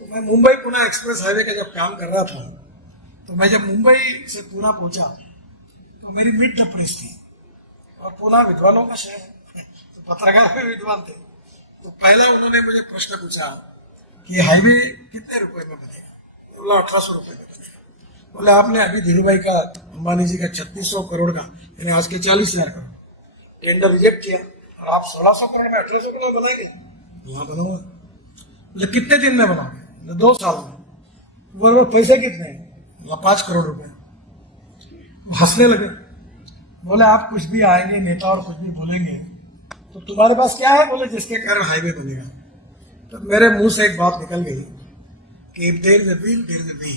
तो मैं Mumbai Pune express highway का जब काम कर रहा था, तो मैं जब मुंबई से पुणे पहुंचा तो मेरी मीट द प्रेस थी, और पुणे विद्वानों का शहर है, तो पत्रकार भी विद्वान थे। तो पहला उन्होंने मुझे प्रश्न पूछा कि हाईवे कितने रुपए में बनेगा? बोला 1800 रुपए में बनेगा। बोले आपने अभी धीरू भाई का, अंबानी जी का 3600 करोड़ का, यानी आज के 40,000 करोड़ टेंडर रिजेक्ट किया, और आप 1600 करोड़ में 1800 करोड़ बनाएंगे? वहां बनाऊंगा। बोले कितने दिन में बनाओगे? 2 साल में। बोले पैसे कितने? बोला 5 करोड़ रुपए। हंसने लगे। बोले आप कुछ भी आएंगे नेता और कुछ भी बोलेंगे तो तुम्हारे पास क्या है? बोले जिसके कारण हाईवे बनेगा। तो मेरे मुंह से एक बात निकल गई कि if there is a will there is a way,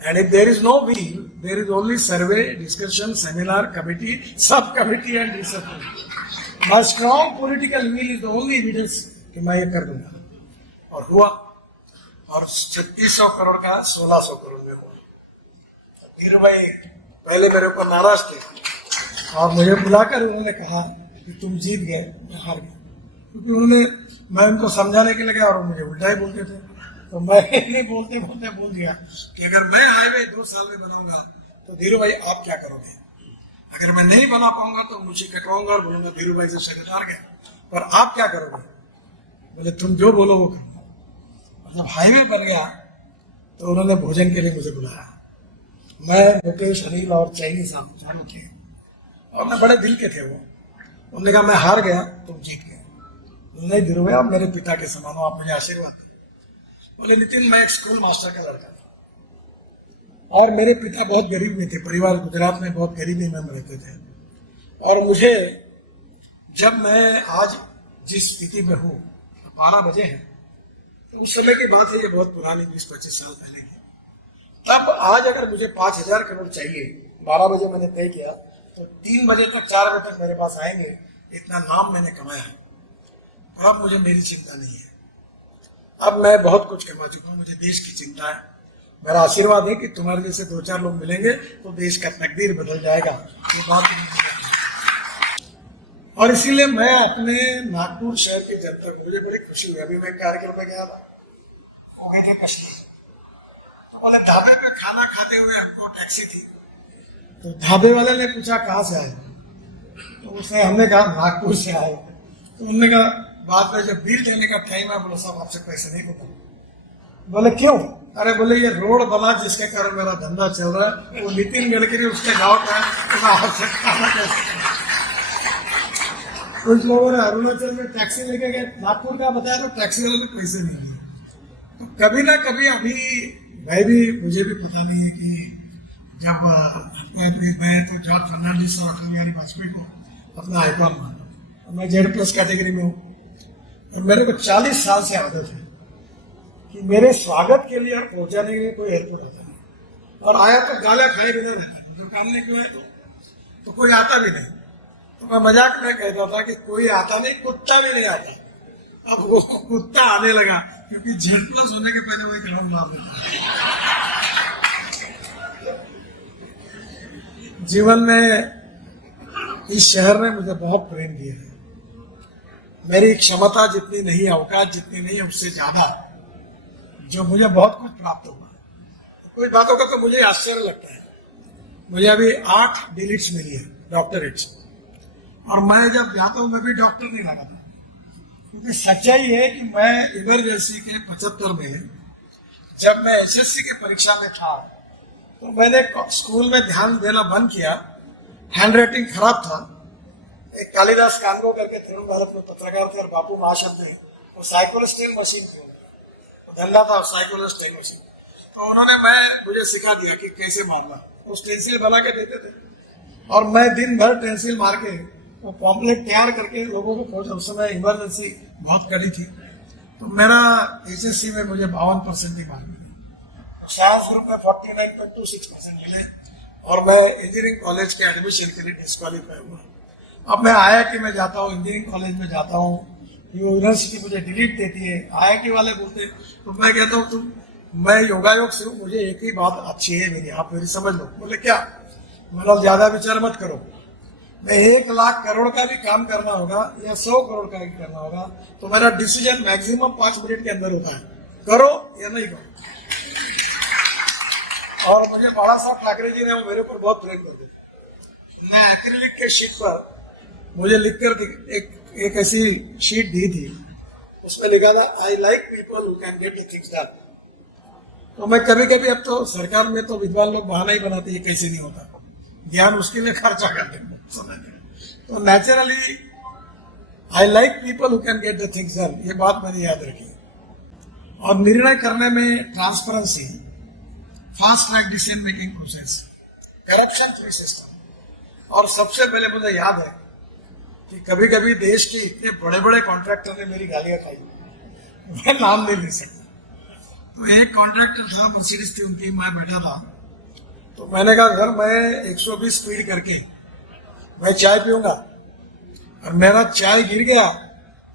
and if there is no will there is only survey, discussion, seminar, committee, sub committee and research. My strong political will is the only evidence कि मैं ये कर दूंगा। और हुआ, और 3600 करोड़ का 1600 करोड़ में हुआ। धीरू भाई पहले मेरे ऊपर नाराज थे, और मुझे बुलाकर उन्होंने कहा कि तुम जीत गए, मैं हार गया। क्योंकि मैं उनको समझाने के लिए गया और मुझे उल्टा ही बोलते थे। तो मैं नहीं बोलते बोलते बोल दिया कि अगर मैं हाईवे 2 साल में बनाऊंगा तो धीरू भाई आप क्या करोगे? अगर मैं नहीं बना पाऊंगा तो मुझे कटवाऊंगा और बोलूंगा धीरू भाई से शरीर हार गया, पर आप क्या करोगे? बोले तुम जो बोलो वो करूंगा। और जब हाईवे बन गया तो उन्होंने भोजन के लिए मुझे बुलाया। मैं, मुकेश, अनिल और चैनी साहब चारों थे, और मैं बड़े दिल के थे वो। उन्होंने कहा मैं हार गया, तुम जीत गए। नहीं धीरू भाई, आप मेरे पिता के समान हो, आप मुझे आशीर्वाद दें। बोले नितिन, मैं एक स्कूल मास्टर का लड़का था, और मेरे पिता बहुत गरीब में थे, परिवार गुजरात में बहुत गरीबी में रहते थे। और मुझे, जब मैं आज जिस स्थिति में हूँ, 12 बजे हैं, तो उस समय की बात है, ये बहुत पुरानी 20-25 साल पहले की। तब आज अगर मुझे 5000 करोड़ चाहिए, 12 बजे मैंने तय किया, तो 3 बजे तक 4 बजे तक मेरे पास आएंगे। इतना नाम मैंने कमाया है, और अब मुझे मेरी चिंता नहीं है। अब मैं बहुत कुछ कमा चुका हूँ, मुझे देश की चिंता है। मेरा आशीर्वाद है कि तुम्हारे जैसे 2-4 लोग मिलेंगे तो देश का तकदीर बदल जाएगा। ये बात और इसीलिए मैं अपने नागपुर शहर के जनता को, मुझे बड़ी खुशी हुई। अभी मैं कार्यक्रम में गया था, वो गए थे कश्मीर, तो बोले ढाबे पे खाना खाते हुए हमको टैक्सी थी, तो ढाबे वाले ने पूछा कहाँ से आए? तो उसने, हमने कहा नागपुर से आए। तो उन्होंने कहा बाद में जब बिल देने का टाइम है, बोला साहब आपसे पैसे नहीं होता। बोले क्यों? अरे बोले ये रोड बना जिसके कारण मेरा धंधा चल रहा है, वो नितिन गडकरी उसके गाँव का है, तो मैं आपसे खाना कैसे? कुछ लोगों ने अरुणाचल में टैक्सी लेके गए, नागपुर का बताया तो टैक्सी वाले ने पैसे नहीं दिए। तो कभी ना कभी, अभी मैं भी, मुझे भी पता नहीं है कि जब मैं तो जॉर्ज फर्नांडिस और अटल बिहारी वाजपेयी को अपना आइकॉन मानता हूँ, मैं Z+ कैटेगरी में हूँ, और मेरे को 40 साल से आदत है कि मेरे स्वागत के लिए और पहुंचाने के लिए कोई एयरपोर्ट आता नहीं, और आया तो गालियां खाए बिना रहता है। जो काम नहीं क्यों है तो कोई आता भी नहीं। तो मैं मजाक में कहता था कि कोई आता नहीं, कुत्ता भी नहीं आता। अब वो कुत्ता आने लगा, क्योंकि Z+ होने के पहले वो एक राउंड मार देता। जीवन में इस शहर ने मुझे बहुत प्रेम दिया है। मेरी क्षमता जितनी नहीं है, औकात जितनी नहीं है, उससे ज्यादा जो मुझे बहुत कुछ प्राप्त हुआ है। कुछ बातों का तो मुझे आश्चर्य लगता है। मुझे अभी 8 डिलीट्स मिली है, डॉक्टरेट्स, और मैं जब जाता हूँ मैं भी डॉक्टर नहीं लगाता, क्योंकि सच्चाई है कि मैं इमरजेंसी के 75 में, जब मैं SSC के परीक्षा में था, तो मैंने स्कूल में ध्यान देना बंद किया। हैंड राइटिंग खराब था। एक कालिदास कांगो करके तरुण भारत में पत्रकार थे, और बापू महाशय थे, वो साइकोलस्टील मशीन थे, धंधा था साइकोलस्टील मशीन। तो उन्होंने मुझे सिखा दिया कि कैसे मारना। वो स्टेंसिल बना के देते थे, और मैं दिन भर टेंसिल मार के वो पॉम्पलेट तैयार करके लोगों को पहुंचा। उस समय इमरजेंसी बहुत कड़ी थी, तो मेरा SSC में मुझे 52% ही मार्क मिले, साइंस ग्रुप में 49.26% मिले, और मैं इंजीनियरिंग कॉलेज के एडमिशन के लिए डिस्क्वालीफाई हुआ। अब मैं IIT में जाता हूँ, इंजीनियरिंग कॉलेज में जाता हूँ, यूनिवर्सिटी मुझे डिलीट देती है, IIT वाले बोलते हैं, तो मैं कहता हूँ मैं योगायोग से हूँ, मुझे एक ही बात अच्छी है मेरी, आप मेरी समझ लो। बोले क्या? मतलब ज्यादा विचार मत करो। मैं 1 लाख करोड़ का भी काम करना होगा या 100 करोड़ का भी करना होगा, तो मेरा डिसीजन मैक्सिमम 5 मिनट के अंदर होता है। करो या नहीं करो। और मुझे बाला साहब ठाकरे जी ने वो मेरे ऊपर बहुत प्रेम कर दिया। मैं एक्रिलिक के शीट पर मुझे लिखकर एक ऐसी शीट दी थी, उसमें लिखा था I like people who can get the things done. तो मैं कभी कभी, अब तो सरकार में तो विद्वान लोग बहाना ही बनाते, ये कैसे नहीं होता, ज्ञान उसके लिए खर्चा करते हैं। तो naturally I like people who can get the things done, ये बात मैंने याद रखी। और निर्णय करने में transparency, fast track decision making process, corruption free system. और सबसे पहले मुझे याद है कि कभी कभी देश के इतने बड़े बड़े कॉन्ट्रैक्टर ने मेरी गालियां खाई, मैं नाम नहीं ले सकता। तो एक कॉन्ट्रैक्टर था, मर्सिडीज थी उनकी, मैं बैठा था, तो मैंने कहा घर मैं 120 स्पीड करके मैं चाय पीऊंगा और मेरा चाय गिर गया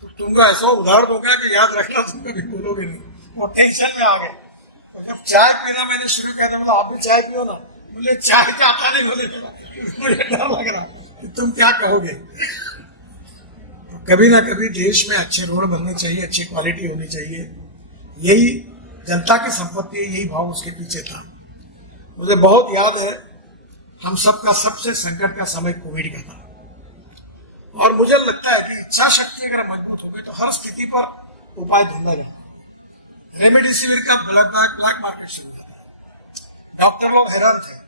तो तुमको ऐसा उधार दूंगा कि याद रखना, तुम कभी बोलोगे नहीं। और टेंशन में आ गए। और जब चाय पीना मैंने शुरू किया था, बोला आप भी चाय पियो ना। मुझे चाय तो आता नहीं, बोले मुझे डर लग रहा कि तुम क्या कहोगे। तो कभी ना कभी देश में अच्छे रोड बनने चाहिए, अच्छी क्वालिटी होनी चाहिए, यही जनता की संपत्ति है, यही भाव उसके पीछे था। मुझे बहुत याद है, हम सबका सबसे संकट का समय कोविड का था, और मुझे लगता है कि इच्छा शक्ति अगर मजबूत हो गई तो हर स्थिति पर उपाय ढूंढा जाए। रेमडेसिविर का ब्लैक मार्केट शुरू था, डॉक्टर लोग हैरान थे।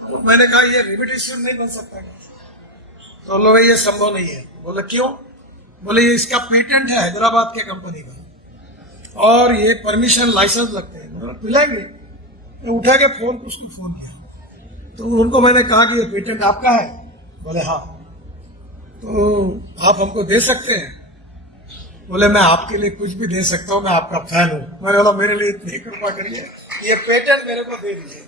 तो मैंने कहा ये रेमडेसिविर नहीं बन सकता क्या? तो लोग ये संभव नहीं है। बोले क्यों? बोले ये इसका पेटेंट है हैदराबाद के कंपनी का, और ये परमिशन लाइसेंस लगते हैं, पिलाएंगे। उठा के उसको फोन किया, तो उनको मैंने कहा कि ये पेटेंट आपका है? बोले हाँ। तो आप हमको दे सकते हैं? बोले मैं आपके लिए कुछ भी दे सकता हूँ, मैं आपका फैन हूँ। मैंने बोला मेरे लिए इतनी कृपा करिए, ये पेटेंट मेरे को दे दीजिए।